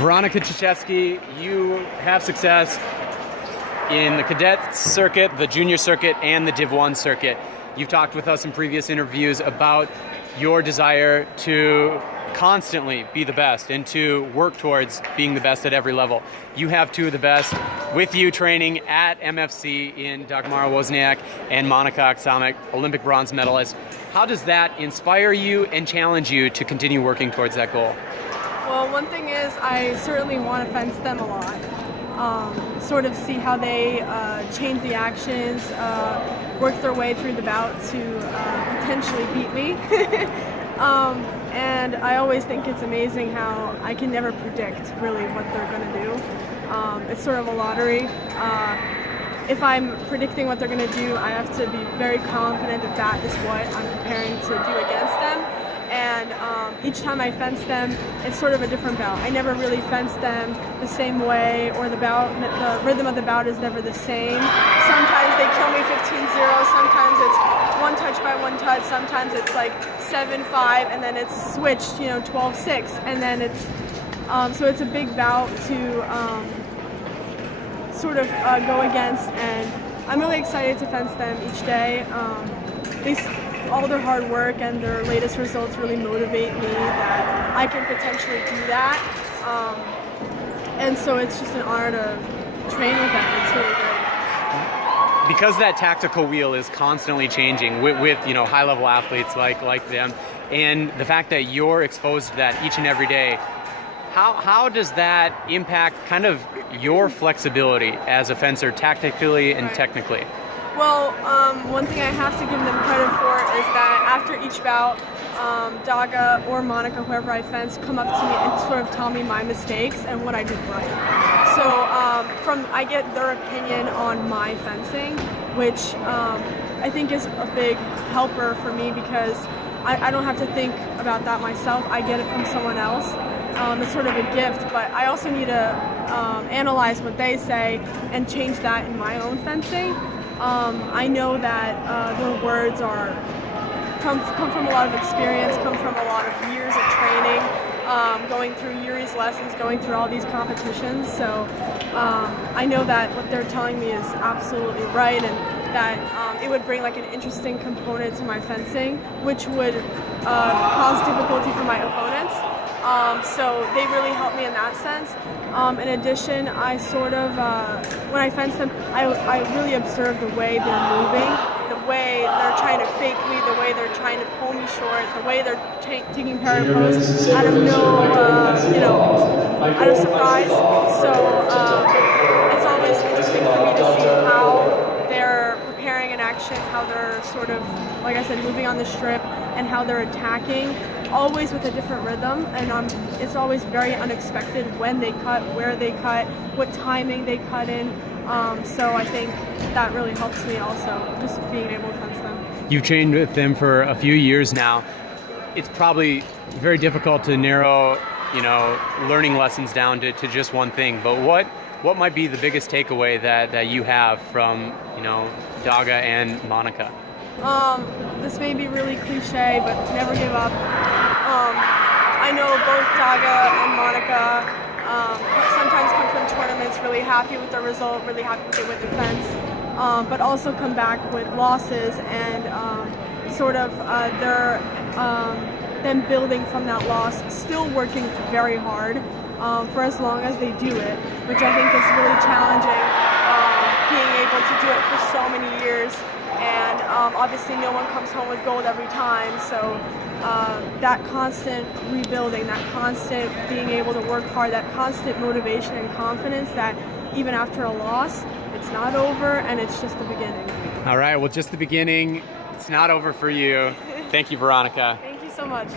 Veronica Czyzewski, you have success in the cadet circuit, the junior circuit, and the Div 1 circuit. You've talked with us in previous interviews about your desire to constantly be the best and to work towards being the best at every level. You have two of the best with you training at MFC in Dagmara Wozniak and Monika Aksamek, Olympic bronze medalist. How does that inspire you and challenge you to continue working towards that goal? Well, one thing is I certainly want to fence them a lot. Sort of see how they change the actions, work their way through the bout to potentially beat me. And I always think it's amazing how I can never predict really what they're going to do. It's sort of a lottery. If I'm predicting what they're going to do, I have to be very confident that that is what I'm preparing to do against them. And each time I fence them, it's sort of a different bout. I never really fence them the same way, or the rhythm of the bout is never the same. Sometimes they kill me 15-0, sometimes it's one touch by one touch, sometimes it's like 7-5, and then it's switched, 12-6, and then it's, so it's a big bout to sort of go against, and I'm really excited to fence them each day. All their hard work and their latest results really motivate me that I can potentially do that. And so it's just an honor to train with them. It's really great. Because that tactical wheel is constantly changing with high-level athletes like them, and the fact that you're exposed to that each and every day, how does that impact kind of your flexibility as a fencer tactically and technically? Well, one thing I have to give them credit for is that after each bout, Daga or Monika, whoever I fence, come up to me and sort of tell me my mistakes and what I did right. So I get their opinion on my fencing, which I think is a big helper for me because I don't have to think about that myself. I get it from someone else. It's sort of a gift, but I also need to analyze what they say and change that in my own fencing. I know that their words come from a lot of experience, come from a lot of years of training, going through Yuri's lessons, going through all these competitions. So I know that what they're telling me is absolutely right, and that it would bring like an interesting component to my fencing, which would cause difficulty for my opponents. So they really help me in that sense. In addition, I sort of, when I fence them, I really observe the way they're moving, the way they're trying to fake me, the way they're trying to pull me short, the way they're taking parapose out of out of surprise. So it's always interesting for me to see how they're preparing an action, how they're sort of, like I said, moving on the strip, and how they're attacking, always with a different rhythm, and it's always very unexpected when they cut, where they cut, what timing they cut in. So I think that really helps me also, just being able to fence them. You've trained with them for a few years now. It's probably very difficult to narrow, learning lessons down to just one thing, but what might be the biggest takeaway that you have from, Daga and Monika? This may be really cliche, but never give up. I know both Daga and Monika sometimes come from tournaments really happy with their result, really happy with their defense, but also come back with losses, and sort of they're then building from that loss, still working very hard for as long as they do it, which I think is really challenging, being able to do it for so many years. And obviously no one comes home with gold every time, so that constant rebuilding, that constant being able to work hard, that constant motivation and confidence that even after a loss, it's not over and it's just the beginning. All right, well, just the beginning. It's not over for you. Thank you, Veronica. Thank you so much.